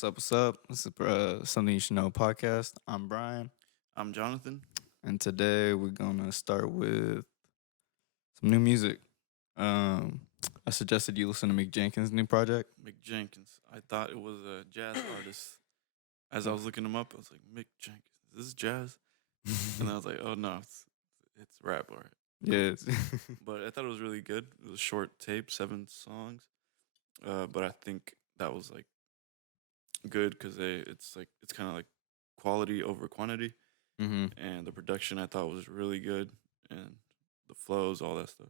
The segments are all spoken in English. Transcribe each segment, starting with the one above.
What's up? This is Something You Should Know podcast. I'm Brian, I'm Jonathan. and today we're gonna start with some new music. Um, I suggested you listen to Mick Jenkins' new project. Mick Jenkins. I thought it was a jazz artist. As I was looking him up, I was like, Mick Jenkins, is this jazz? And then I was like, oh no, it's rap, all right. Cool. Yes. But I thought it was really good. It was a short tape, 7 songs. But I think that was like good because it's kind of like quality over quantity, Mm-hmm. and the production I thought was really good, and the flows, all that stuff.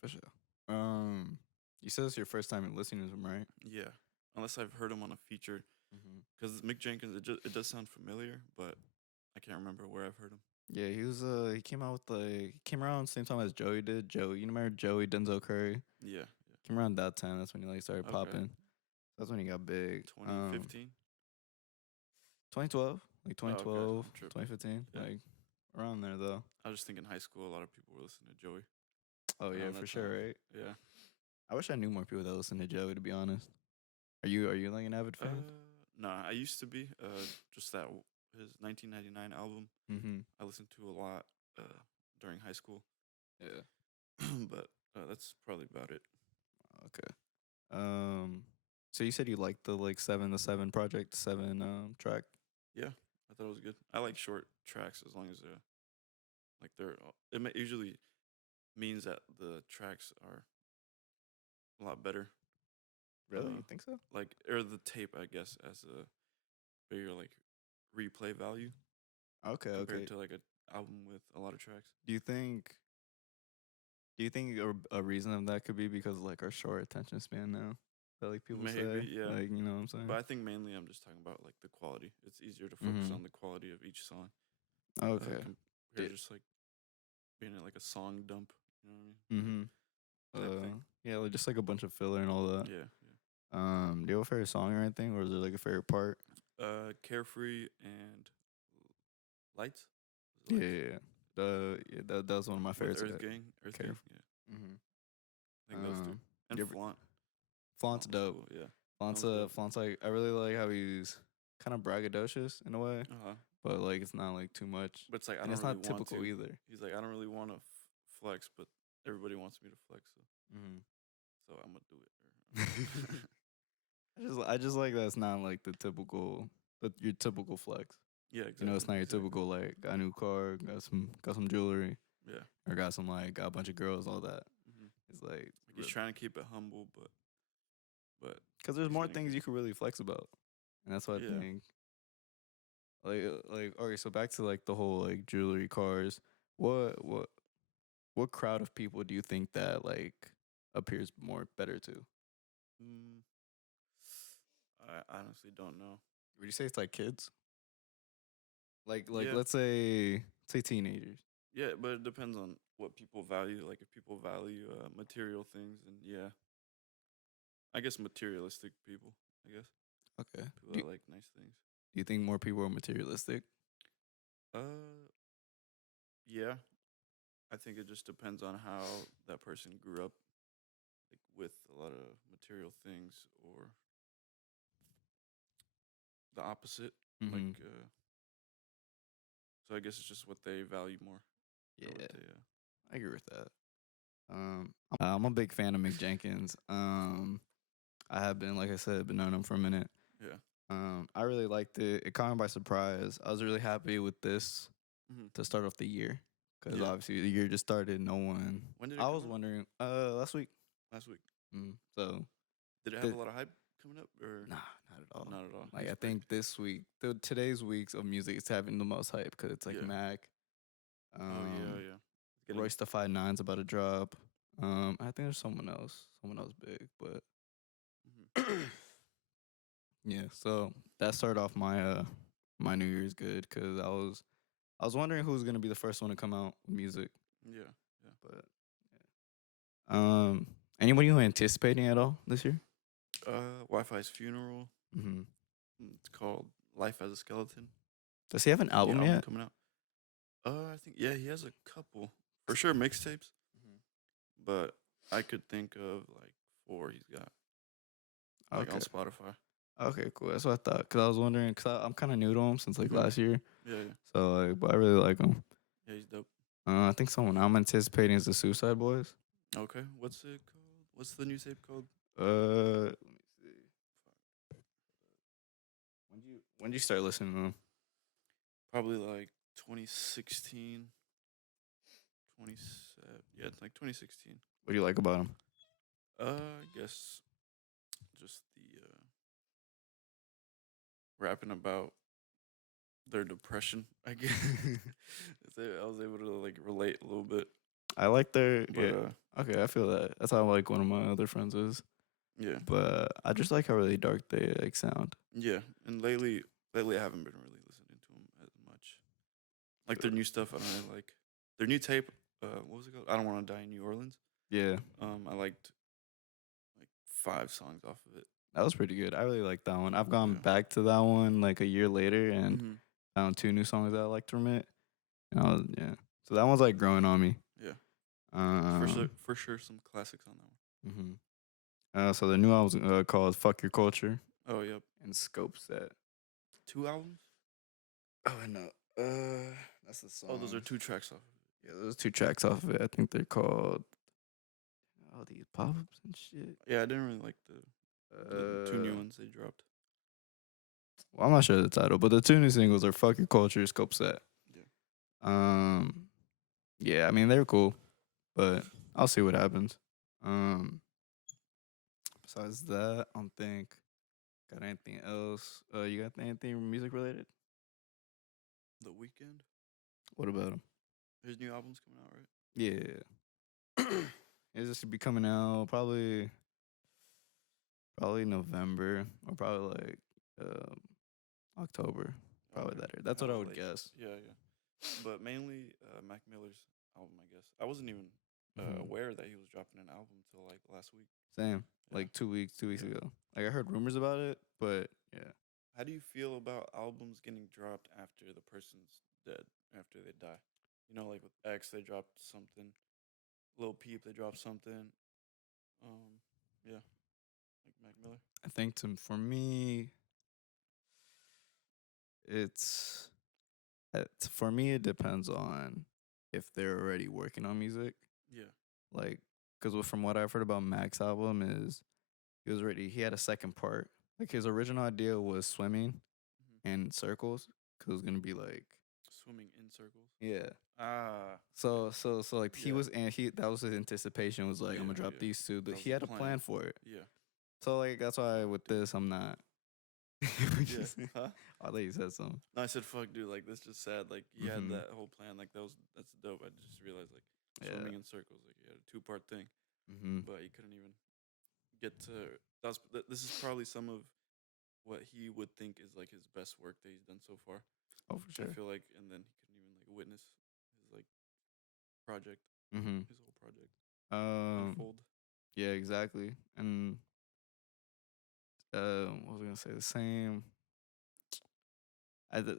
For sure. You said it's your first time listening to him, right? Yeah, unless I've heard him on a feature. Mm-hmm. Because Mick Jenkins, it does sound familiar, but I can't remember where I've heard him. Yeah, he came out with he came around the same time as Joey did. Joey, you remember Joey Denzel Curry? Yeah, Came around that time. That's when he started okay. popping. That's when he got big. 2015. 2012, like Oh, okay. 2012, I'm tripping. 2015, Yeah. like around there though. I was just thinking high school, a lot of people were listening to Joey. Oh yeah, around for that sure, time. right? Yeah. I wish I knew more people that listen to Joey. To be honest, are you like an avid fan? Nah, I used to be. Just his 1999 album. Mm-hmm. I listened to a lot. During high school. Yeah. But that's probably about it. Okay. So you said you liked the the seven project, seven track. Yeah, I thought it was good. I like short tracks as long as usually means that the tracks are a lot better. Really, you think so? Like or the tape, I guess, as a bigger like replay value Okay, compared okay. to like a album with a lot of tracks. Do you think? Do you think a reason of that could be because like our short attention span now? That like people say, Maybe, yeah. like you know what I'm saying? But I think mainly I'm just talking about like the quality. It's easier to focus Mm-hmm. on the quality of each song. Okay. Compared Yeah. to just like being like a song dump. You know what I mean? Mm-hmm. Type thing. Yeah, like just like a bunch of filler and all that. Yeah, Do you have a favorite song or anything, or is there like a favorite part? yeah. Carefree and Lights. Yeah, Lights? yeah, yeah. That was one of my With favorites. Earth Gang. Earth Gang. Careful. Yeah, Mm-hmm. I think those two. And You ever, Flaunt. Flaunt's Was dope. cool. Yeah. Flaunt's That was dope. Flaunt's like I really like how he's kind of braggadocious in a way, Uh huh. but like it's not like too much, But it's like I and don't it's really not want typical to. either. He's like I don't really want to flex, but everybody wants me to flex, Mm-hmm. so I'm gonna do it. I just like that it's not like the typical, your typical flex. Yeah, You know, it's exactly. not your Exactly. typical like got a new car, got some jewelry, Yeah. or got a bunch of girls, all that. It's like Like he's trying to keep it humble, but because there's he's more getting things there. you could really flex about, and that's what I Yeah. think. Like okay, so back to like the whole like jewelry, cars. What what what crowd of people do you think that like appears more better to? Mm, I honestly don't know. Would you say it's like kids? Like Yeah. let's say teenagers. Yeah, but it depends on what people value. Like if people value material things, then yeah, I guess materialistic people. I guess Okay. people Do you, that like nice things. do you think more people are materialistic? Uh, yeah. I think it just depends on how that person grew up, like with a lot of material things, or the opposite. Like, Mm-hmm. so I guess it's just what they value more. Yeah, Or what they, I agree with that. I'm a big fan of Mick Jenkins. I have been, like I said, been knowing him for a minute. yeah. I really liked it. It caught me by surprise. I was really happy with this Mm-hmm. to start off the year because Yeah. obviously the year just started. No one. When did it I come was out? wondering. Last week. Last week. So Did it have a lot of hype coming up, or nah, not at all. not at all? Like I It's pretty- think this week, today's weeks of music is having the most hype because it's like Yeah. Mac. Oh yeah. Getting, Royce the 5'9's about to drop. I think there's someone else big, but Mhm. yeah. So that started off my New Year's good because I was wondering who's gonna be the first one to come out with music, Yeah. but anybody who anticipating at all this year? Wi-Fi's funeral. Mm-hmm. It's called Life as a Skeleton. Does he have an The album yet? coming out. I think he has a couple for sure mixtapes, but I could think of like 4 he's got like Okay. on Spotify. Okay, cool. That's what I thought. Cause I was wondering, cause I'm kind of new to him since like Mhm. last year. Yeah, yeah, So like, but I really like him. yeah. He's dope. I think someone I'm anticipating is the Suicide Boys. Okay, what's it called? What's the new tape called? Let me see. When did you start listening to them? Probably like 2016, 27. Yeah, it's like 2016. What do you like about them? I guess just the rapping about their depression. I guess I was able to like relate a little bit, I like their but yeah. Okay, I feel that. That's how like one of my other friends is. yeah, But I just like how really dark they like sound. yeah. And lately I haven't been really listening to them as much. Like their new stuff, I don't really like. Their new tape, what was it called? I don't want to die in New Orleans. Yeah, I liked like 5 songs off of it. that was pretty good. I really like that one. I've gone Yeah. back to that one like a year later and Hmm. found 2 new songs that I liked from it. And I was, yeah, so that one's like growing on me. Yeah. Um, For sure, some classics on that mhm. So the new album's called "Fuck Your Culture" one. Oh, yep. and Scope Set. 2 albums? Oh, I know. That's the Oh, those are songs. 2 tracks off of it. Yeah, those 2 tracks off of it. I think they're called these pop-ups and shit. Yeah, I didn't really like the 2 new ones they dropped. Well, I'm not sure of the title, but the 2 new singles are "Fuck Your Culture," "Scope Set." Yeah. Um, yeah, I mean they're cool, but I'll see what happens. Um, besides that, I don't think got anything else. You got anything music related? The Weekend. What about him? His new album's coming out, right? Yeah, it's just to be coming out probably November or probably like um October. Probably Okay. that. That's what Hella I would late. guess. Yeah, yeah. But mainly Mac Miller's album, I guess. I wasn't even Hmm. aware that he was dropping an album till like last week. Same. Yeah. Like 2 weeks Yeah. ago. Like I heard rumors about it, but yeah. How do you feel about albums getting dropped after the person's dead, after they die? You know, like with X, they dropped something. Lil Peep, they dropped something. Yeah, like Mac Miller. I think for me, it's for me it depends on if they're already working on music. Yeah. Like, because from what I've heard about Mac's album is he had a second part. Like his original idea was swimming Hmm. in circles because it was gonna be like Swimming in circles. yeah. Ah. So like he Yeah. was and he that was his anticipation was like I'm Yeah. gonna drop Yeah. these two. That That was he the had a plan for it. Yeah. So like that's why Fuck, with dude. this I'm not. Yeah. Huh? I thought you said something. No, I said fuck, dude. Like that's just sad. Like he had Mm-hmm. that whole plan. Like that's dope. I just realized like Yeah. swimming in circles. Like he had a 2-part thing, Mm-hmm. but he couldn't even get to. This is probably some of what he would think is like his best work that he's done so far. Oh, for I sure. feel like, and then he couldn't even like witness his like project, Mm-hmm. his whole project Um. unfold. Yeah. Exactly. And what was I gonna say? The same.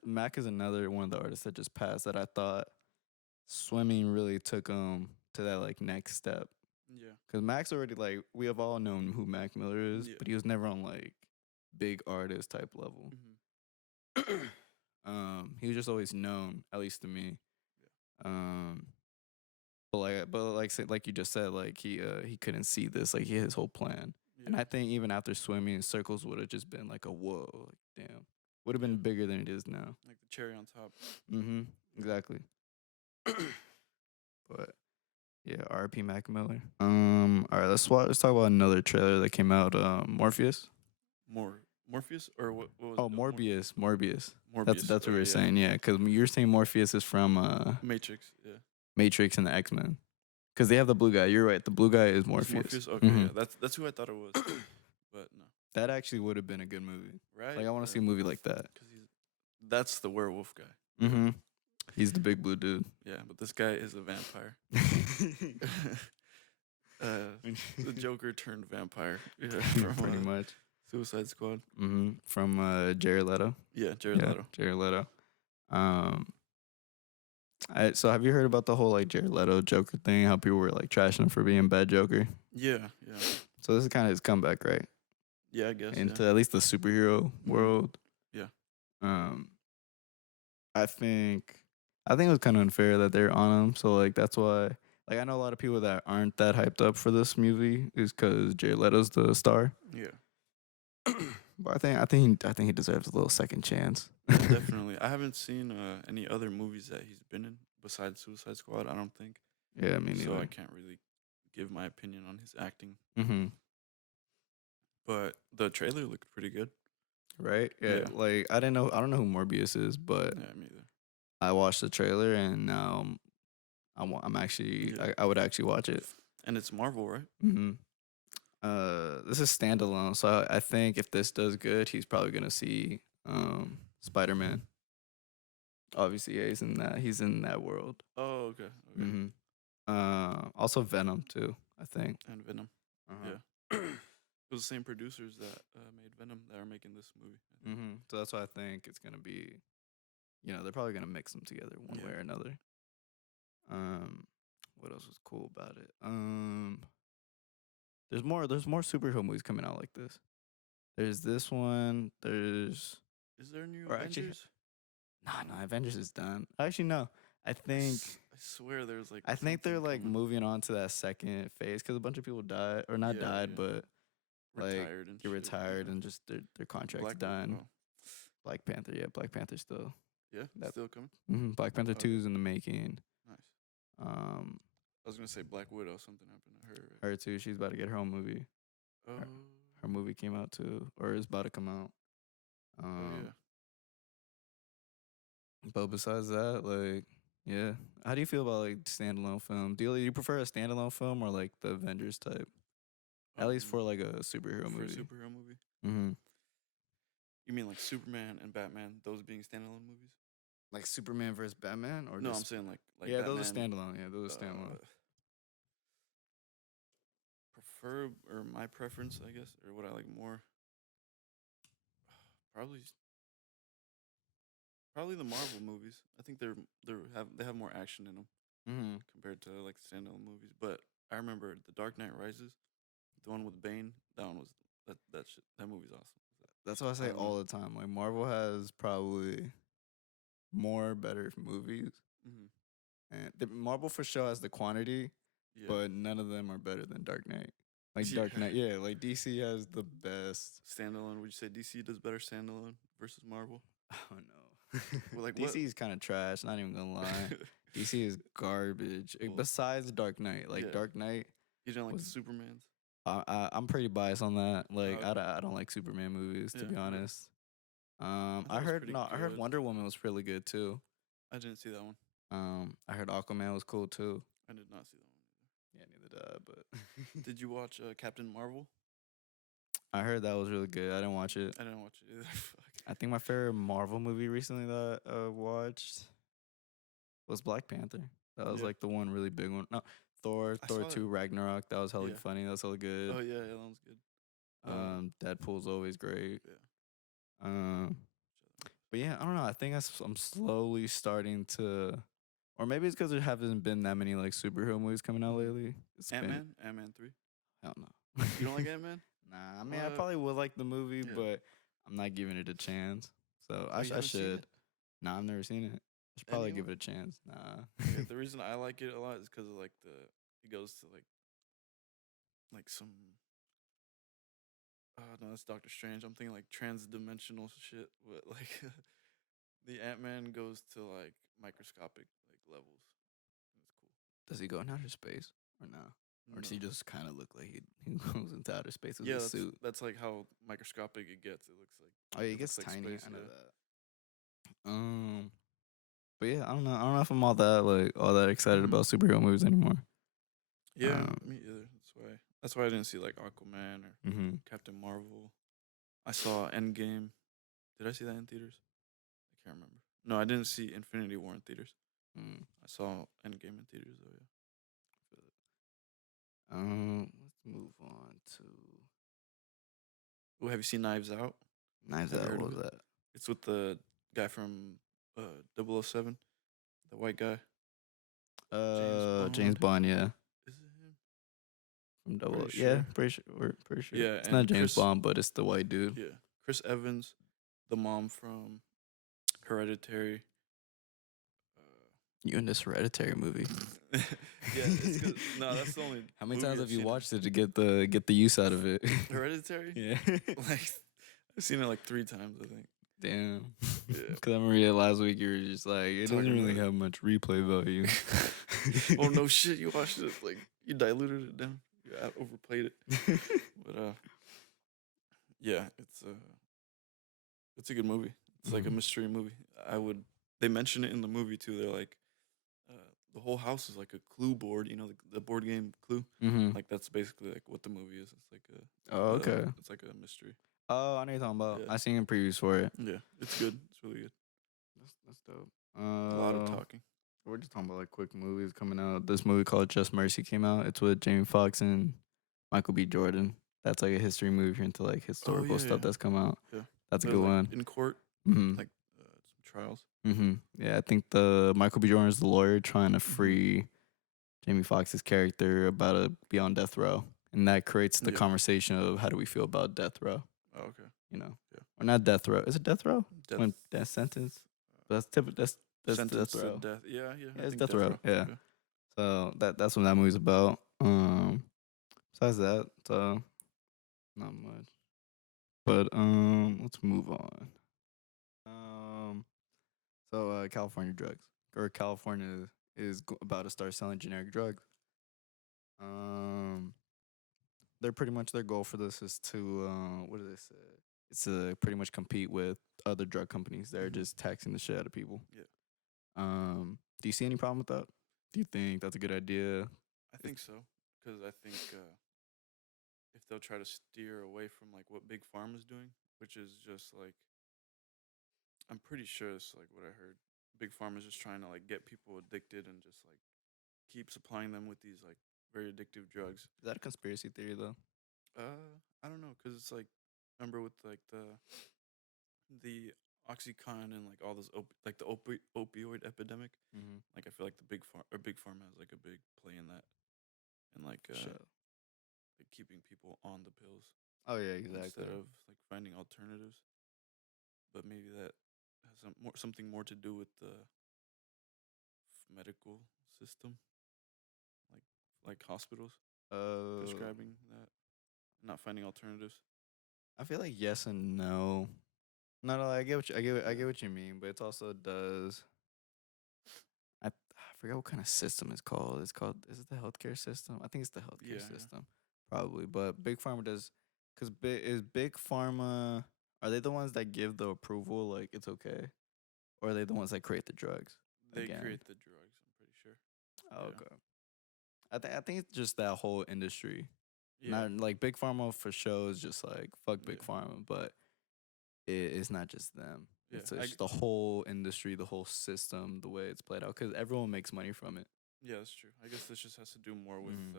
Mac is another one of the artists that just passed that I thought swimming really took him to that like next step. Yeah. Cause Mac's already like we have all known who Mac Miller is, Yeah. but he was never on like big artist type level. Hmm. He was just always known, at least to me. Um, like you just said, like he couldn't see this, like he had his whole plan. Yeah. And I think even after swimming, circles would have just been like a whoa, like damn, would have been Yeah. bigger than it is now. Like the cherry on top. Mm-hmm. Exactly. But yeah, R.I.P. Mac Miller. All right, let's talk about another trailer that came out. Morpheus. Morpheus or what was Oh, it? Morbius. Morbius. Morbius. That's what Oh, we were yeah. saying. Yeah, because you're saying Morpheus is from Matrix. Yeah. Matrix and the X-Men. Because they have the blue guy. You're right. The blue guy is It's Morpheus. Morpheus. Okay. Mhm. Yeah. That's who I thought it was. But no. That actually would have been a good movie. Right. Like I want to see a movie like that. Because that's the werewolf guy. Mm-hmm. He's the big blue dude. Yeah, but this guy is a vampire. The Joker turned vampire. Yeah, from Pretty much. Suicide Squad. Mm-hmm. From Jared Leto. Yeah, Jared Leto. Jared Leto. So have you heard about the whole like Jared Leto Joker thing? How people were like trashing him for being bad Joker. Yeah, yeah. So this is kind of his comeback, right? Yeah, I guess. Yeah. into at least the superhero Hmm. world. Yeah. Um, I think it was kind of unfair that they're on him. So like that's why like I know a lot of people that aren't that hyped up for this movie is because Jared Leto's the star. Yeah. But I think he deserves a little second chance. Definitely. I haven't seen any other movies that he's been in besides Suicide Squad. I don't think Yeah, me so. I neither. can't really give my opinion on his acting, Mm-hmm. but the trailer looked pretty good. Right? Yeah. Yeah. Like I didn't know. I don't know who Morbius is, but Yeah, me either. I watched the trailer and now I'm actually Yeah. I would actually watch it. And it's Marvel, right? Mm-hmm. This is standalone, so I think if this does good, he's probably gonna see Spider Man. Obviously, yeah, he's in that. He's in that world. Oh, okay. Okay. Mm-hmm. Also Venom too. I think. And Venom. Uh-huh. Yeah. It was the same producers that made Venom that are making this movie, I think. Mm-hmm. So that's why I think it's gonna be. You know, they're probably gonna mix them together one Yeah. way or another. What else was cool about it? There's more. There's more superhero movies coming out like this. There's this one. There's Is there a new or actually, Avengers? no, Avengers is done. Actually, no. I think I swear there's like I think they're something like coming. moving on to that second phase because a bunch of people died or not Yeah, died, yeah. but like Retired and they shit. retired Yeah. and just their contracts Black Widow. done. Oh, Black Panther, yeah, Black Panther still. yeah. That Still coming. Black Panther Okay. 2 is in the making. Nice. Um, I was gonna say Black Widow. Something happened to her. her too. She's about to get her own movie. Oh. Her movie came out too, or is about to come out. Oh yeah. But besides that, like, yeah. How do you feel about like standalone film? Do you prefer a standalone film or like the Avengers type? At least for like a superhero For a movie. superhero movie. Mm-hmm. You mean like Superman and Batman? Those being standalone movies? Like Superman versus Batman, or No, just I'm saying like yeah, Batman. those are standalone. Yeah, those are standalone. Prefer or my preference, I guess, or what I like more. Probably probably the Marvel movies. I think they have more action in them Mm-hmm. compared to like standalone movies. But I remember The Dark Knight Rises, the one with Bane. That one was that movie's awesome. That's what I say Probably one of all the time. Like Marvel has probably more better movies, mhm. and the Marvel for sure has the quantity, Yeah. but none of them are better than Dark Knight. Like Dark Yeah. Knight, yeah. Like DC has the best. Standalone. Would you say DC does better standalone versus Marvel? Oh no. Well, like what? DC is kind of trash. Not even gonna lie. DC is garbage. Well, Besides Dark Knight, like yeah. Dark Knight You don't like was. the Supermans? I'm pretty biased on that. Like Okay. I don't like Superman movies to Yeah. be Okay. honest. I thought I it was heard pretty no, I heard good. Wonder Woman was really good too. I didn't see that one. I heard Aquaman was cool too. I did not see that one. Yeah, neither did I. But Did you watch Captain Marvel? I heard that was really good. I didn't watch it. I didn't watch it either. Fuck. I think my favorite Marvel movie recently that I watched was Black Panther. That was Yeah. like the one really big one. No, Thor I 2 Ragnarok. That was hella Yeah. funny. That was hella good. Oh yeah, that one's good. Deadpool's always great. Yeah. But yeah, I don't know. I think I'm slowly starting to, or maybe it's because there haven't been that many like superhero movies coming out lately. It's Ant been, Man, Ant Man 3. I don't know. You don't like Ant Man? Nah, I mean, I What? probably would like the movie, Yeah. but I'm not giving it a chance. So Oh, you I haven't seen should. it? Nah, I've never seen it. I should probably give Anyone? it a chance. Nah. Yeah, the reason I like it a lot is because of like it goes to like some. No, that's Doctor Strange. I'm thinking like transdimensional shit, but like the Ant Man goes to like microscopic like levels. It's cool. Does he go in outer space or no? Or does he No. just kind of look like he goes into outer space with Yeah, his suit? that's like how microscopic it gets. It looks like Oh, yeah, he it gets looks like tiny. space, I know yeah. that. But yeah, I don't know. I don't know if I'm all that excited Mhm. about superhero movies anymore. Yeah, me either. That's why I didn't see like Aquaman or Mm-hmm. Captain Marvel. I saw Endgame. Did I see that in theaters? I can't remember. No, I didn't see Infinity War in theaters. Mm. I saw Endgame in theaters though. Yeah. Let's move on to Oh, have you seen Knives Out? Knives Have you Out. heard What of was it? that? It's with the guy from 007, the white guy. James James Bond. Bond. Yeah. Is it him? from Double. Pretty Yeah, sure. pretty sure. We're pretty sure Yeah, it's not and James Chris. Bond, but it's the white dude. Yeah, Chris Evans, the mom from Hereditary. You in this Hereditary movie? Yeah, it's good. No, that's the only How many movie times I've have you seen. watched it to get the use out of it? Hereditary? Yeah. Like, I've seen it like 3 times, I think. Damn. Yeah. Because I remember it last week. You were just like, it doesn't Talking really about it. have much replay value. Oh no, shit! You watched it like you diluted it down. You overplayed it. But yeah, it's a good movie. It's like a Mhm. mystery movie. I would. They mention it in the movie too. They're like, the whole house is like a clue board. You know, the board game Clue. Mhm. Like that's basically like what the movie is. It's like Oh, okay. it's like a mystery. Oh, I know you're talking about. Yeah, I seen previews for it. yeah, it's good. It's really good. That's dope. A lot of talking. We're just talking about like quick movies coming out. This movie called Just Mercy came out. It's with Jamie Foxx and Michael B. Jordan. That's like a history movie if you're into like Oh historical yeah, stuff yeah, that's come out. yeah. That's a But good like one. in court, Mhm. like some trials. Mhm. Yeah, I think the Michael B. Jordan is the lawyer trying to Mm-hmm. free Jamie Foxx's character about to be on death row, and that creates the Yeah. conversation of how do we feel about death row. Oh, okay. You know, Yeah. or not death row. Is it death row? Death. When death sentence. That's that's Sentence death to row. death. Yeah, yeah. Yeah, I it's think death death row. row. Yeah. Okay. So that's what that movie's about. Besides that, so not much. But let's move on. So California drugs or California is about to start selling generic drugs. Um, they're pretty much their goal for this is to what do they say? It's to pretty much compete with other drug companies that are Mhm. just taxing the shit out of people. Yeah. Do you see any problem with that? Do you think that's a good idea? I think so because I think if they'll try to steer away from like what big pharma's doing, which is just like I'm pretty sure it's like what I heard. Big pharma's just trying to like get people addicted and just like keep supplying them with these like very addictive drugs. Is that a conspiracy theory though? I don't know because it's like remember with like the OxyContin and like all those like the opioid epidemic. Mm-hmm. Like I feel like the big pharma has like a big play in that, and like Sure. like keeping people on the pills Oh yeah, exactly. instead of like finding alternatives. But maybe that has something more to do with the medical system, like hospitals prescribing that, not finding alternatives. I feel like yes and no. No, I get what I Yeah. get what you mean, but it also does. I forget what kind of system it's called. It's called is it the healthcare system? I think it's the healthcare Yeah, system, probably. But Big Pharma does because is Big Pharma are they the ones that give the approval like it's okay, or are they the ones that create the drugs? they Again, create the drugs. I'm pretty sure. oh, Yeah. okay. I think it's just that whole industry. Yeah. Not like Big Pharma for show is just like fuck Big Yeah. Pharma, but it's not just them. Yeah. It's just the whole industry, the whole system, the way it's played out. Because everyone makes money from it. Yeah, that's true. I guess this just has to do more with Mhm.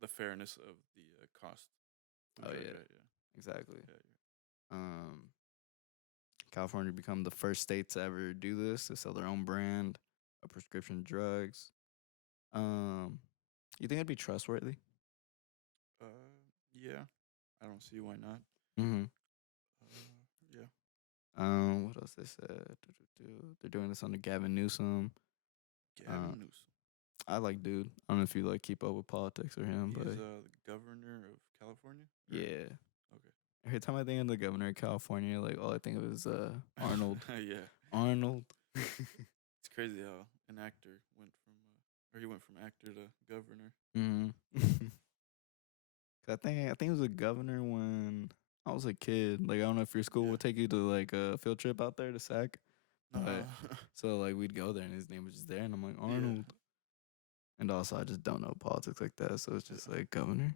the fairness of the cost. Oh Drug, yeah, right? Yeah. exactly. Yeah. California become the first state to ever do this to sell their own brand of prescription drugs. You think it'd be trustworthy? Yeah. I don't see why not. Mm-hmm. Yeah. What else they said? They're doing this under Gavin Newsom. Gavin Newsom. I like dude. I don't know if you like keep up with politics or him, He's but the governor of California. yeah. Okay. Every time I think of the governor of California, like all I think of is Arnold. Yeah. Arnold. It's crazy how an actor went from, or he went from actor to governor. Mm-hmm. I think it was a governor when I was a kid. Like I don't know if your school would take you to like a field trip out there to SAC, but so like we'd go there and his name was just there, and I'm like Arnold. And also I just don't know politics like that, so it's just like governor.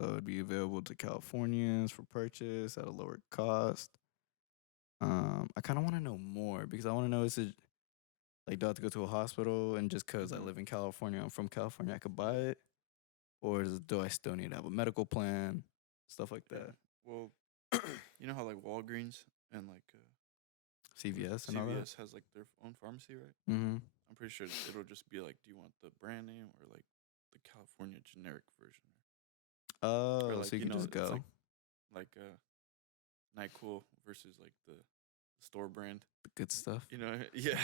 So it'd be available to Californians for purchase at a lower cost. I kind of want to know more because I want to know is it like do I have to go to a hospital and just because I live in California, I'm from California, I could buy it, or do I still need to have a medical plan, stuff like that? Well, you know how like Walgreens and like CVS and all that. CVS has like their own pharmacy, right? Mm-hmm. I'm pretty sure it'll just be like, do you want the brand name or like the California generic version, or Oh, like so you can just it's go like Nyquil versus like the store brand. the good stuff. You know, yeah,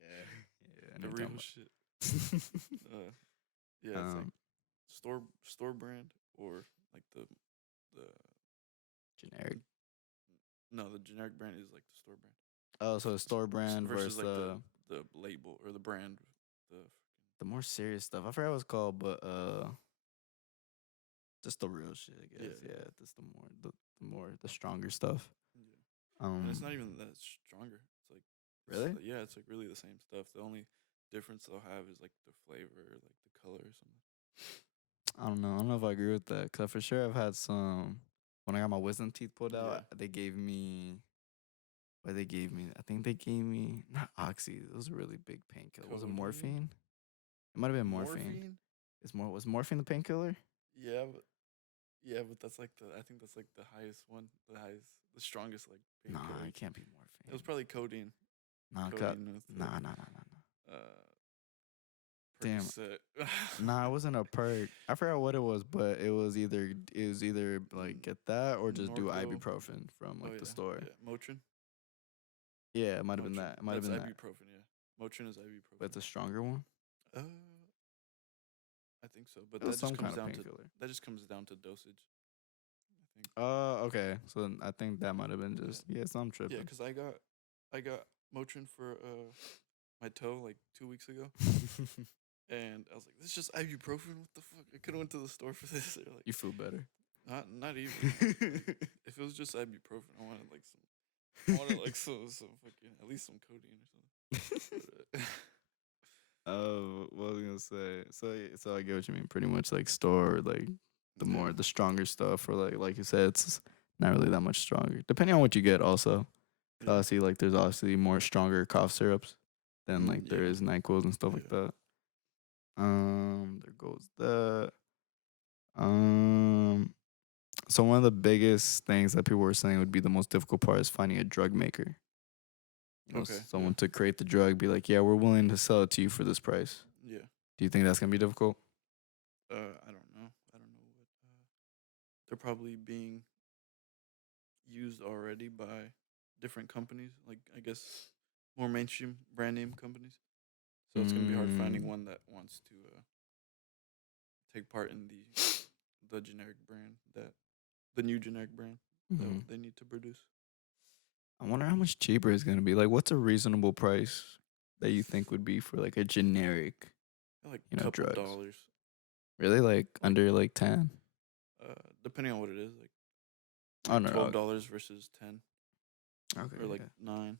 Yeah, yeah. I know the what real you're talking shit. about. Yeah, it's like um, store brand or like the generic. no, the generic brand is like the store brand. Oh, so store brand Versus versus like the label or the brand. The the more serious stuff. I forgot what it's called, but just the real shit. I yeah, guess. Yeah, just the stronger stuff. yeah. And it's Um, not even that stronger. It's like really? yeah, it's like really the same stuff. The only difference they'll have is like the flavor, or like the color or something. I don't know. I don't know if I agree with that. Cause for sure I've had some. When I got my wisdom teeth pulled Yeah, out, they gave me. What they gave me? I think they gave me not oxy. It was a really big painkiller. Was it codeine, morphine? It might have been morphine. morphine. Was morphine the painkiller? Yeah, but that's like the I think that's like the highest one, the strongest like Nah, painkiller. it can't be It was morphine. probably codeine. Nah, Codeine with the nah. uh Damn. Percocet. Nah, it wasn't a perk. I forgot what it was, but it was either like get that or just do Norco. ibuprofen from Oh like the yeah, store. yeah. Motrin. Yeah, it might have been Motrin. that. It might have That's been that. ibuprofen. Yeah, Motrin is But ibuprofen. it's a stronger one. Uh, I think so. But It was some kind of painkiller. that just comes down to dosage. I think. Okay. So then I think that might have been Yeah. just so I'm Yeah, tripping. because I got Motrin for my toe like 2 weeks ago, and I was like, "This is just ibuprofen. What the fuck? I could have went to the store for this." They're like, You feel better. not even. Like, if it was just ibuprofen, I wanted like some fucking at least some codeine or something. But, What was I gonna say? So I get what you mean. Pretty much like store like yeah, the stronger stuff, or like you said, it's not really that much stronger. Depending on what you get, also. 'Cause yeah, I see like there's obviously more stronger cough syrups than like there yeah, is Nyquils and stuff like yeah. that. There goes that. Um, so one of the biggest things that people were saying would be the most difficult part is finding a drug maker. Okay, yeah, Someone to create the drug, be like, yeah, we're willing to sell it to you for this price. yeah. Do you think that's gonna be difficult? I don't know. I don't know what they're probably being used already by different companies. Like I guess more mainstream brand name companies. So it's gonna be hard finding Mm, one that wants to take part in the generic brand that the new generic brand that hmm they need to produce. I wonder how much cheaper it's gonna be. Like, what's a reasonable price that you think would be for like a generic, Like a couple drugs? dollars, Really, like like under like 10? depending on what it is, Oh like no, no. $12 versus 10 Okay, or like yeah. 9,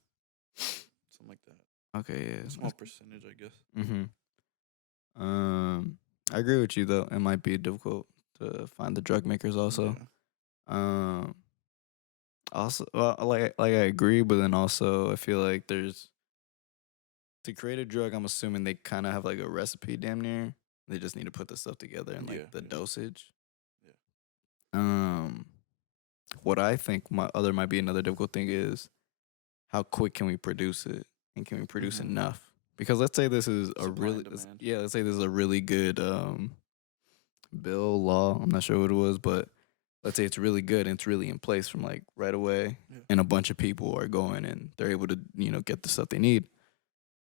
something like that. Okay, yeah. A small percentage, I guess. Mm-hmm. Um, I agree with you though. It might be difficult to find the drug makers also. Yeah, Um, also, well, like I agree, but then also I feel like there's to create a drug. I'm assuming they kind of have like a recipe, damn near. They just need to put the stuff together and like yeah, the yeah, dosage. yeah. Um, what I think might be another difficult thing is how quick can we produce it and can we produce Mm-hmm. enough? Because let's say this is a Supply really and demand. let's say this is a really good bill law. I'm not sure what it was, but let's say it's really good and it's really in place from like right away, Yeah. and a bunch of people are going and they're able to get the stuff they need.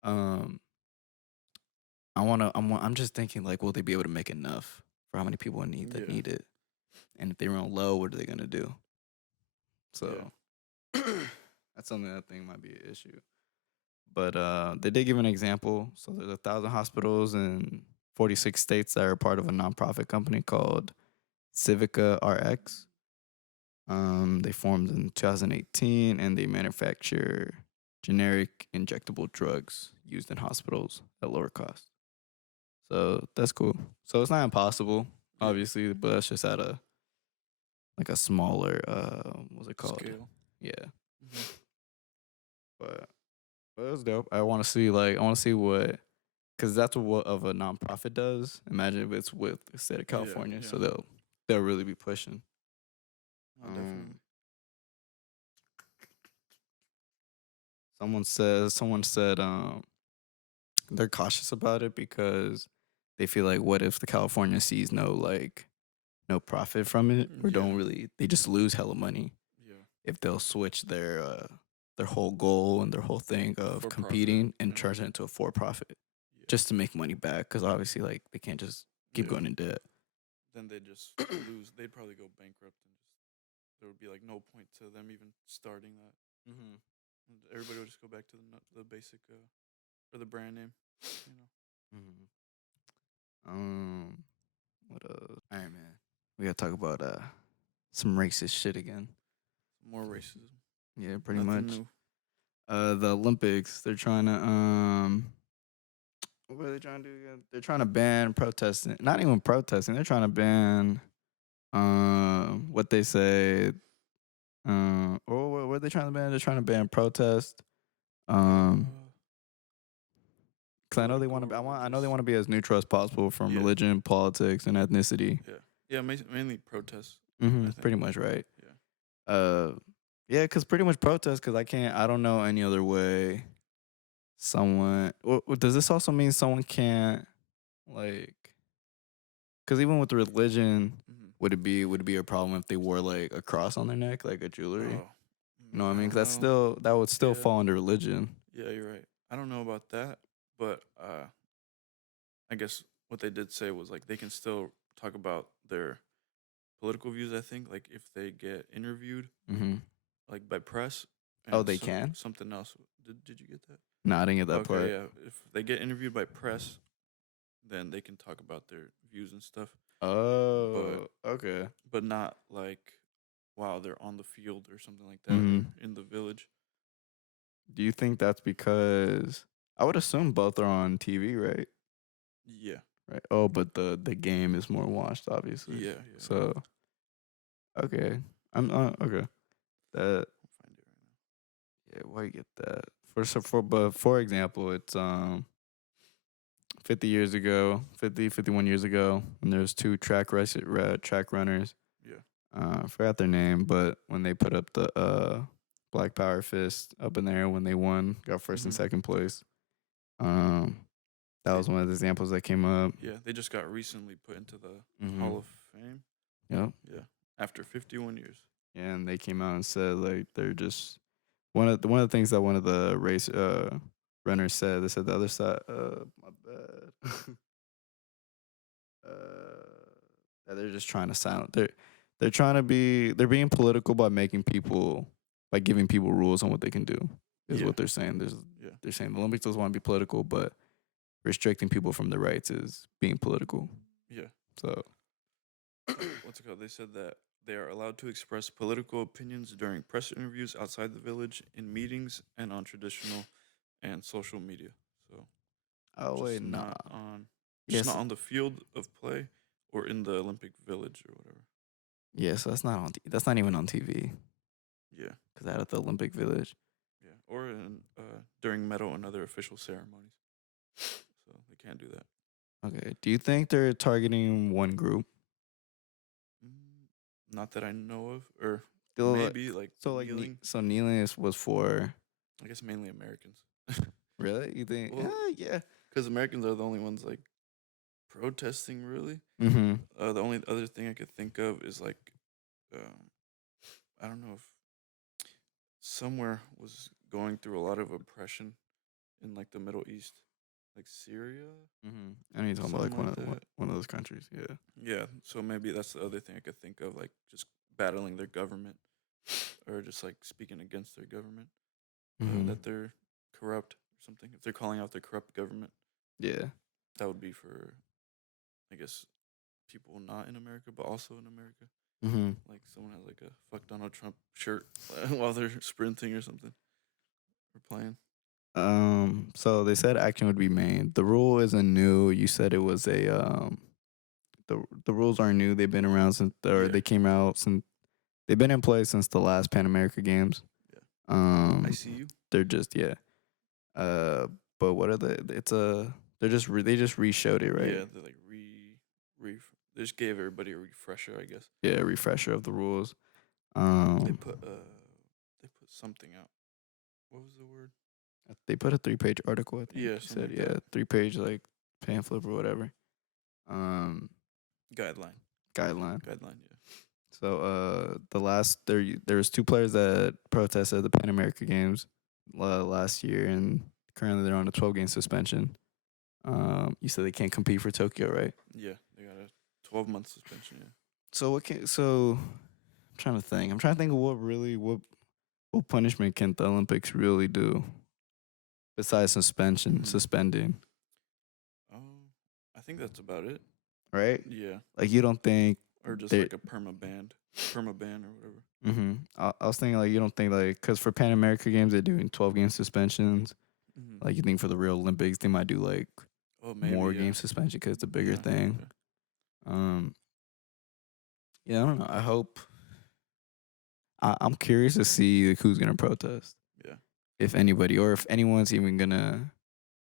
Um, I'm just thinking like, will they be able to make enough for how many people Yeah. need it? And if they run low, what are they gonna do? Yeah. So that's something that I think might be an issue. But they did give an example. So there's 1,000 hospitals in 46 states that are part of a nonprofit company called Civica RX. They formed in 2018 and they manufacture generic injectable drugs used in hospitals at lower cost. So that's cool. So it's not impossible, Yeah. obviously, but that's just at a smaller what's it called? Scale. Yeah. Mm-hmm. But it was dope. I want to see what, because that's what of a nonprofit does. Imagine if it's with the state of Yeah. California, Yeah. so they'll really be pushing. Oh, definitely. someone said they're cautious about it because they feel like what if the California sees no profit from it or don't Yeah, really they just lose hella money yeah, if they'll switch their whole goal and their whole thing of for profit. competing and And turn it into a for profit yeah, just to make money back because obviously like they can't just keep yeah. going in debt. Then they just lose. They'd probably go bankrupt, and just there would be like no point to them even starting that. Hmm. And everybody would just go back to the basic or the brand name. You know, Hmm. Um, what else? All right, man. We gotta talk about some racist shit again. more racism. Yeah, pretty Nothing much. new. The Olympics. They're trying to what are they trying to do again? They're trying to ban protesting. Not even protesting. They're trying to ban what they say. Or what are they trying to ban? They're trying to ban protest. Um, Uh, because I know they Political want to. or I know they religious. want to be as neutral as possible from Yeah, religion, politics, and ethnicity. yeah, yeah. Mainly protests. I think. Pretty much right. Yeah, Uh, yeah, because pretty much protest. Because I can't. I don't know any other way. Someone. Does this also mean someone can't like? Because even with religion, hmm would it be a problem if they wore like a cross on their neck, like a jewelry? Oh, You know what I I mean? don't Because know. that would still Yeah, fall under religion. yeah, you're right. I don't know about that, but I guess what they did say was like they can still talk about their political views. I think like if they get interviewed Hmm. like by press Oh, and they can. something else. Did you get that? No, I didn't get that Okay, part. yeah. If they get interviewed by press, then they can talk about their views and stuff. But Oh, okay. not like while they're on the field or something like that or Hmm. in the village. Do you think that's because I would assume both are on TV, right? Yeah, Right. Oh, but the game is more watched, obviously. yeah, yeah. So okay, I'm okay. That I'll find it right yeah, why you get that but for example, it's 50 years ago, 51 years ago, and there's two track runners. now. I forgot their name, but when they put up the Black Power fist up in there when they won, got Yeah. first and second place. Um, that They was one of the examples that came up. Yeah, they just got recently put into the Mm-hmm. Hall of Fame. Yep. Yeah, after 51 years. And they came out and said like they're just one of the things that one of the race runners said. They said the other side. My bad. That they're just trying to sound. They're trying to be. They're being political by making people by giving people rules on what they can do. Is Yeah, what they're saying. yeah, They're saying the Olympics doesn't want to be political, but restricting people from their rights is being political. yeah. So What's it called? They said that they are allowed to express political opinions during press interviews outside the village, in meetings, and on traditional and social media. So oh wait, just nah. not on, just not Yes, on the field of play or in the Olympic Village or whatever. yes. That's not on. That's not even on TV. Yeah, Cause out at the Olympic Village. yeah. Or in during medal and other official ceremonies. So they can't do that. Okay. Do you think they're targeting one group? Mm, Not that I know of, or Still, maybe like the so like kneeling. so kneeling was for I guess mainly Americans. really? You think? Well, Yeah. because Americans are the only ones like protesting, really. Mm-hmm. The only other thing I could think of is like, um, I don't know if somewhere was going through a lot of oppression in like the Middle East, like Syria, Mm-hmm. I know you're talking about something like like that. one of those countries. Yeah. Yeah, so maybe that's the other thing I could think of, like just battling their government or just like speaking against their government, Mm-hmm. that they're corrupt or something. If they're calling out their corrupt government, Yeah. that would be for, I guess, people not in America, but also in America. Mm-hmm. Like someone has like a fuck Donald Trump shirt while they're sprinting or something or playing. So they said action would be made. The rule isn't new. You said it was a the rules aren't new. They've been around since or Yeah, they came out since they've been in place since the last Pan America Games. yeah. I Um, see you. they're just yeah. Uh, but what are they? It's a they just re-showed it, right? Yeah, they're like re. They just gave everybody a refresher, I guess. Yeah, refresher of the rules. They Um, put they put something out. What was the word? They put a 3-page article. I think Yeah, he something said, like yeah, that. 3-page like pamphlet or whatever. Um, Guideline. guideline. Guideline. Yeah. So there was 2 players that protested the Pan America Games last year, and currently they're on a 12-game suspension. You said they can't compete for Tokyo, right? Yeah, they got a 12-month suspension. Yeah. So I'm trying to think. I'm trying to think of what punishment can the Olympics really do besides suspending, I think that's about it. right? Yeah, Like you don't think or just they like a perma ban or whatever. I was thinking like you don't think like because for Pan America Games they're doing 12-game suspensions. Mm-hmm. Like you think for the real Olympics they might do like Oh, maybe. more Yeah. game suspension because it's a bigger Yeah, thing. yeah. Yeah, I don't know. I hope. I'm curious to see like, who's gonna protest, Yeah. if anybody, or if anyone's even gonna.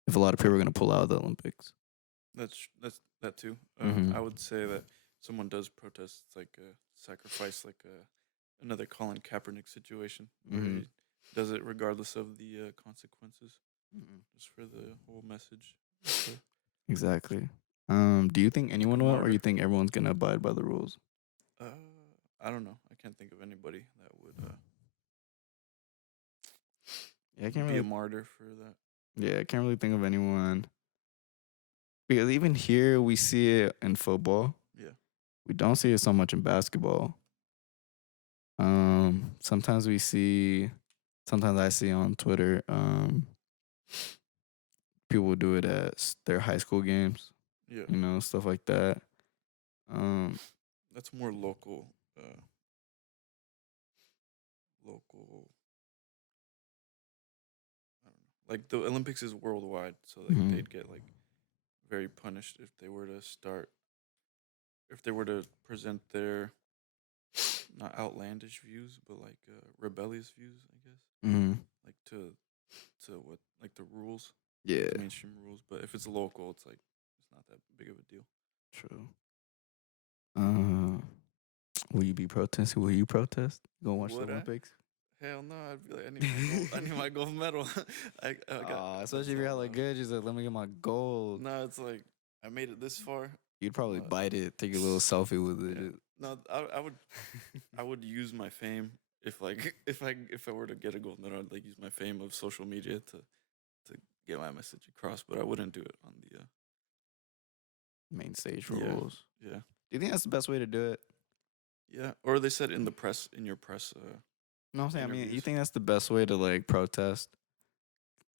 If a lot of people are gonna pull out of the Olympics. That's that too. Mhm. I would say that someone does protest. It's like a sacrifice, like another Colin Kaepernick situation where Mhm. he does it regardless of the consequences, Mhm. just for the whole message. Exactly. Do you think Like a anyone will, or martyr. you think everyone's gonna abide by the rules? Uh, I don't know. I can't think of anybody that would Yeah, I can't be a really. martyr for that. Yeah, I can't really think of anyone because even here we see it in football. Yeah. We don't see it so much in basketball. Sometimes we see. Sometimes I see on Twitter. People do it at their high school games. Yeah. You know, stuff like that. Um, That's more local. Local. I don't know. Like the Olympics is worldwide, so like mhm. they'd get like very punished if they were to start. If they were to present their not outlandish views, but like rebellious views, I guess. Mhm. Like to what like the rules, Yeah. the mainstream rules. But if it's local, it's like it's not that big of a deal. True. Uh, will you be protesting? Will you protest? Go watch the Would I? Olympics? Hell no! I'd be like, I need my gold. I need my gold medal. I got. Especially That's if you're all. hella good, just like let me get my gold. No, it's like I made it this far. You'd probably Uh, bite it, take a little selfie with yeah. it. No, I would use my fame if like if I were to get a gold medal, I'd like use my fame of social media to get my message across. But I wouldn't do it on the Main stage yeah, rules. yeah, Do you think that's the best way to do it? yeah. Or they said in the press in your press No, I'm saying. I mean, you interviews. think that's the best way to like protest?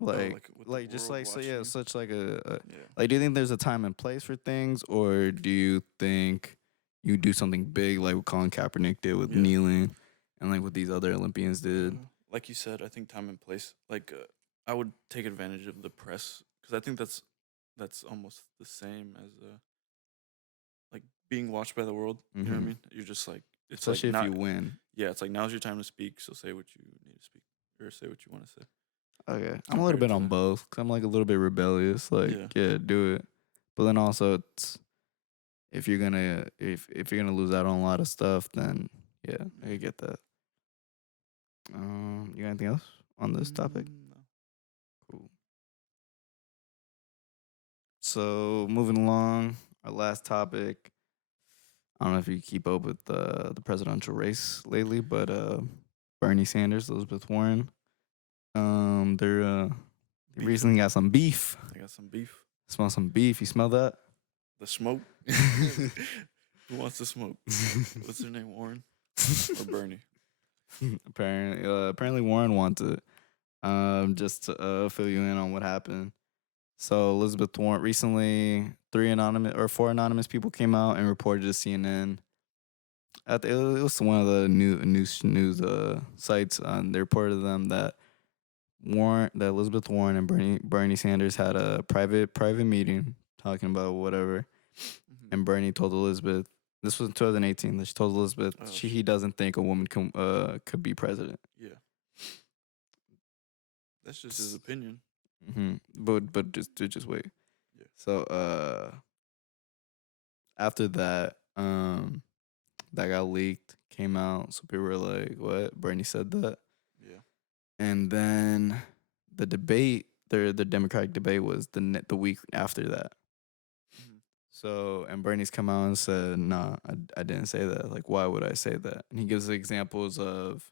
Oh, Like, like with the like just world like so, watching yeah, you. such like Yeah. like. Do you think there's a time and place for things, or do you think you do something big like what Colin Kaepernick did with Yeah. kneeling, and like what these other Olympians did? Like you said, I think time and place. Like I would take advantage of the press because I think that's almost the same as like being watched by the world. You know what I Mm-hmm. mean? You're just like it's like Especially if not. you win. Yeah, it's like now's your time to speak. So say what you need to speak or say what you want to say. Okay, I'm a little Compared bit on to both. Cause I'm like a little bit rebellious. Like, yeah, yeah, do it. But then also, it's if you're gonna lose out on a lot of stuff, then yeah, I yeah. could get that. You got anything else on this topic? No. Cool. So moving along, our last topic. I don't know if you keep up with the presidential race lately, but Bernie Sanders, Elizabeth Warren, they Beef. recently got some beef. I got some beef. Smell some beef. You smell that? The smoke. Who wants to smoke? What's their name? Warren or Bernie? Apparently Warren wants it. Just to fill you in on what happened. So Elizabeth Warren recently, 4 anonymous people came out and reported to CNN. It was one of the news sites. They reported to them that Elizabeth Warren and Bernie Sanders had a private meeting talking about whatever, Mm-hmm. and Bernie told Elizabeth. This was in 2018. That she told Elizabeth he doesn't think a woman could be president. Yeah. That's just his opinion. Mm-hmm. But just wait. Yeah. So after that that got leaked, came out, so people were like, "What?" Bernie said that, Yeah. and then the debate, the Democratic debate was the week after that. Mhm. So, and Bernie's come out and said, "Nah, I didn't say that. Like, why would I say that?" And he gives examples of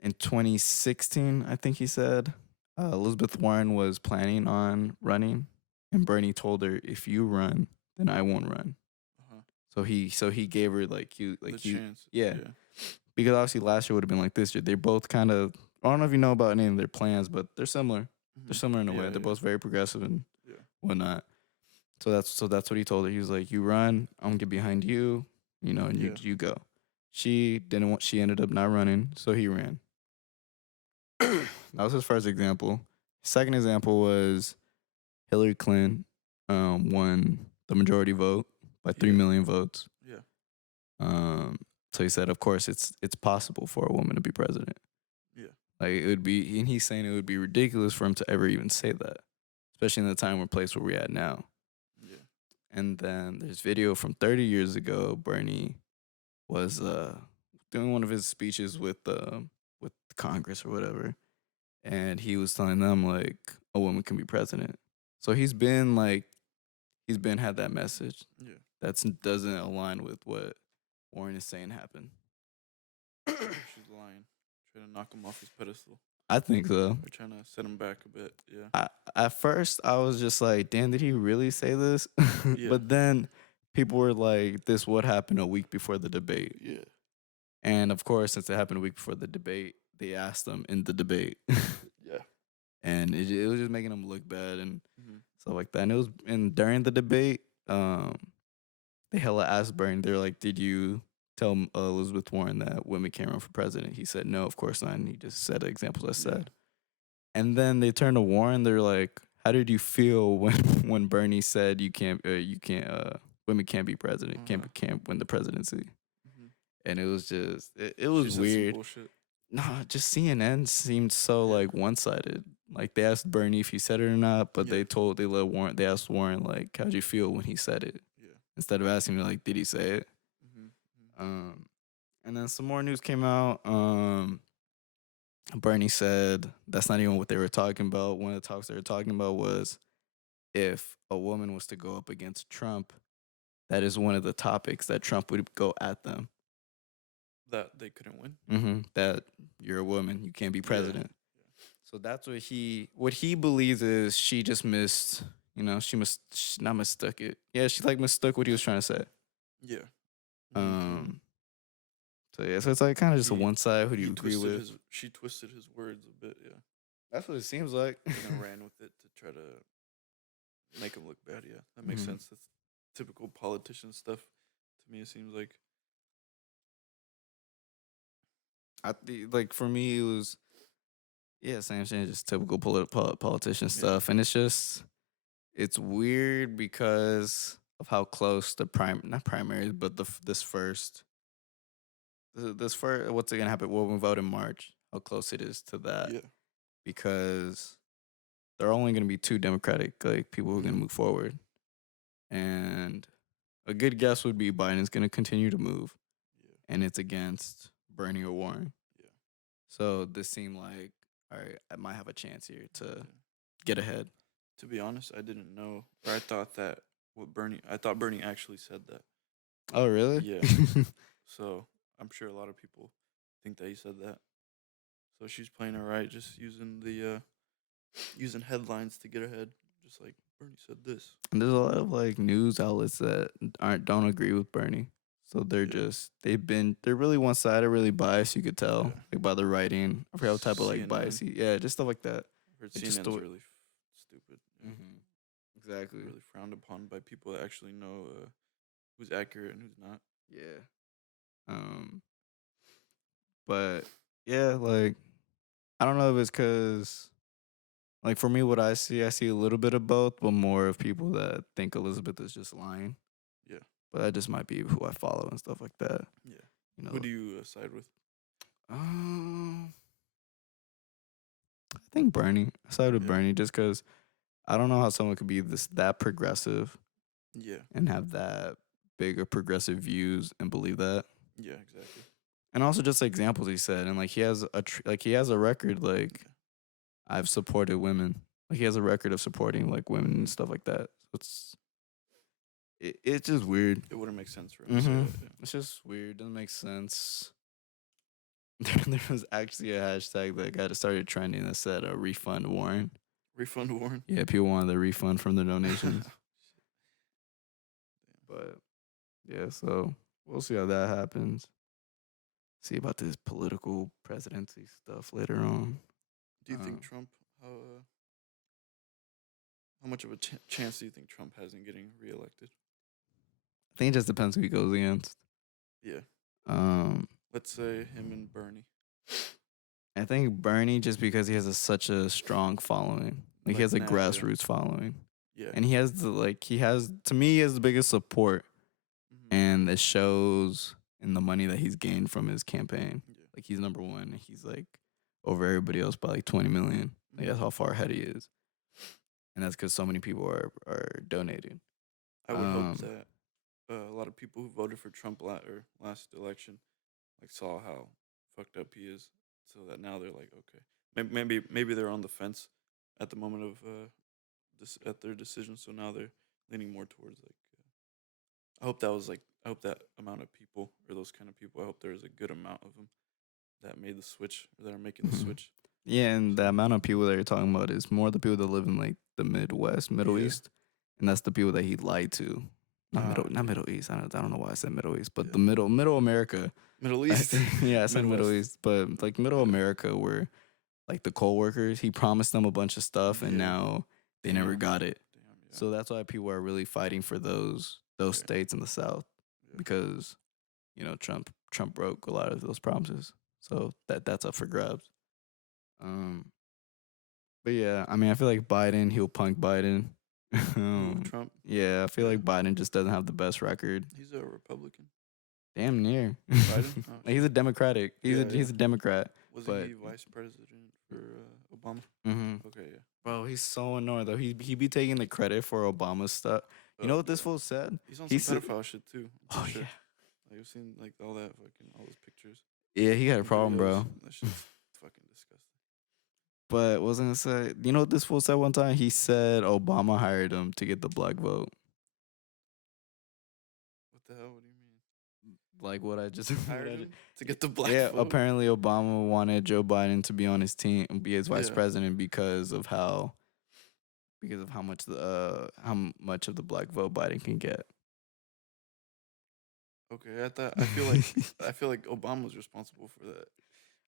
in 2016, I think he said, Elizabeth Warren was planning on running, and Bernie told her, "If you run, then I won't run." Uh-huh. So he gave her The chance. yeah, Yeah. because obviously last year would have been like this year. They're both kind of, I don't know if you know about any of their plans, but they're similar. They're Mhm. similar in a way. Yeah, They're yeah. both very progressive and Yeah. whatnot. So that's what he told her. He was like, "You run, I'm gonna get behind you, and you Yeah. you go." She didn't want. She ended up not running, so he ran. That was his first example. Second example was Hillary Clinton won the majority vote by 3 million votes. Yeah. Um, so he said, of course, it's possible for a woman to be president. Yeah. Like it would be, and he's saying it would be ridiculous for him to ever even say that, especially in the time or place where we're at now. Yeah. And then there's video from 30 years ago. Bernie was doing one of his speeches with Congress or whatever, and he was telling them like a woman can be president. So he's been had that message Yeah. that doesn't align with what Warren is saying happened. She's lying. Trying to knock him off his pedestal. I think so. Or trying to set him back a bit. Yeah. At first, I was just like, "Damn, did he really say this?" Yeah. But then people were like, "This would happen a week before the debate," Yeah. and of course, since it happened a week before the debate, they asked him in the debate, Yeah. and it was just making him look bad and Mhm. stuff like that. And it was, and during the debate, they hella asked Bernie, they're like, "Did you tell Elizabeth Warren that women can't run for president?" He said, "No, of course not." And he just said the examples I Yeah. said. And then they turned to Warren. They're like, "How did you feel when when Bernie said women can't be president, Uh-huh. can't win the presidency?" Mhm. And it was just it was She said some weird. bullshit. Nah, just CNN seemed so Yeah. like one sided. Like they asked Bernie if he said it or not, but Yeah. they asked Warren like, "How'd you feel when he said it?" Yeah. Instead of asking like, "Did he say it?" Mhm. Mhm. Um, and then some more news came out. Bernie said that's not even what they were talking about. One of the talks they were talking about was if a woman was to go up against Trump, that is one of the topics that Trump would go at them. That they couldn't win. That you're a woman, you can't be Yeah. president. So that's what he believes is she just missed. She not mistook it. Yeah, she like mistook what he was trying to say. Yeah. Mhm. Um. So yeah, so it's like kind of just a He one side. Who do he you agree twisted with? his she twisted his words a bit, yeah. That's what it seems like. And then ran with it to try to make him look bad, yeah. That makes Mhm. sense. That's typical politician stuff to me it seems like. I think like for me it was, yeah, same thing, just typical politician Yeah. stuff, and it's weird because of how close the not primaries, but this first what's gonna happen? When we vote in March, how close it is to that, Yeah. because there are only gonna be two Democratic like people who are gonna Mhm. move forward, and a good guess would be Biden's gonna continue to move, Yeah. and it's against Bernie or Warren. Yeah. So this seemed like, all right, I might have a chance here to Yeah. get ahead. To be honest, I didn't know or I thought Bernie actually said that. Oh, really? Yeah. So I'm sure a lot of people think that he said that. So she's playing it right, just using the using headlines to get ahead. Just like Bernie said this. And there's a lot of like news outlets that don't agree with Bernie. So Yeah. they're really one sided, really biased. You could tell Yeah. like by the writing. I forgot what type of like bias. CNN. Yeah, just stuff like that. I heard Like just CNN's the really stupid. Yeah. exactly. Really frowned upon by people that actually know who's accurate and who's not. Yeah. Um. But yeah, like I don't know if it's because like for me, what I see a little bit of both, but more of people that think Elizabeth is just lying. Yeah. But that just might be who I follow and stuff like that. Yeah. You Who know. do you side with? Um. I think Bernie. I sided with Yeah. Bernie just because I don't know how someone could be that progressive Yeah. and have that big of progressive views and believe that. Yeah. Exactly. And also just examples he said, and like he has he has a record. Like Yeah. I've supported women. Like he has a record of supporting like women and stuff like that. So it's just weird. It wouldn't make sense for him to say that. Yeah. It's just weird. Doesn't make sense. There was actually a hashtag that got started trending that said refund Warren. Refund Warren. Yeah, people wanted the refund from the donations. But yeah, so we'll see how that happens. See about this political presidency stuff later on. Do you think Trump? How much of a chance do you think Trump has in getting reelected? I think it just depends who he goes against. Yeah. Um, Let's say him and Bernie. I think Bernie just because he has such a strong following. Like he has a now, grassroots following. Yeah. And he has to me he has the biggest support. And it shows in the money that he's gained from his campaign. Yeah. Like he's number one. He's like over everybody else by like 20 million. Like that's how far ahead he is. And that's because so many people are donating. I would hope that a lot of people who voted for Trump last election like saw how fucked up he is, so that now they're like, okay, maybe they're on the fence at the moment of at their decision, so now they're leaning more towards like. I hope that amount of people or those kind of people. I hope there's a good amount of them that made the switch or that are making the switch. Yeah, and the amount of people that you're talking about is more the people that live in like the Midwest, Middle East, and that's the people that he lied to. Not Middle East. I don't know why I said Middle East, but the middle America. Middle East. Yeah, I said Middle East, but like Middle America, where like the coal workers, he promised them a bunch of stuff, and now they never got it. So that's why people are really fighting for those states in the South, because Trump broke a lot of those promises. So that's up for grabs. But yeah, I mean, I feel like Biden, he'll punk Biden. Trump. Yeah, I feel like Biden just doesn't have the best record. He's a Republican. Damn near. Biden? Oh, Like, he's a Democratic. He's a Democrat. Wasn't he vice president for Obama? Okay, yeah. Bro, he's so annoying though. He be taking the credit for Obama's stuff. You know what this fool said? He's on some pedophile shit too. Oh yeah. Like, I've seen like all those pictures. Yeah, he got a problem, bro. That shit's fucking disgusting. But what was I gonna say? You know what this fool said one time? He said Obama hired him to get the black vote. What the hell? What do you mean? Like what I just hired him to get the black vote? vote? Apparently Obama wanted Joe Biden to be on his team and be his vice president because of how much of the black vote Biden can get. Okay, I feel like Obama's responsible for that.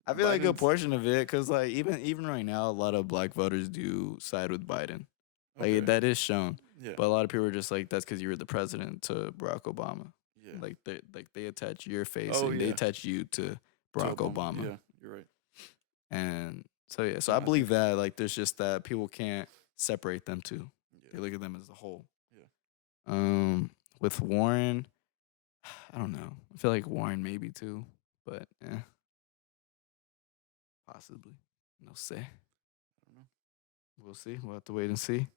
I feel like a portion of it, because like even right now, a lot of black voters do side with Biden. Like that is shown. Yeah. But a lot of people are just like, that's because you were the president to Barack Obama. Yeah. Like they attach your face and they attach you to Barack Obama. Yeah, you're right. And so yeah, so I believe that like there's just that people can't separate them two. Yeah. They look at them as a whole. Yeah. With Warren, I don't know. I feel like Warren maybe too, but yeah. Possibly. No say. I don't know. We'll see. We'll have to wait and see.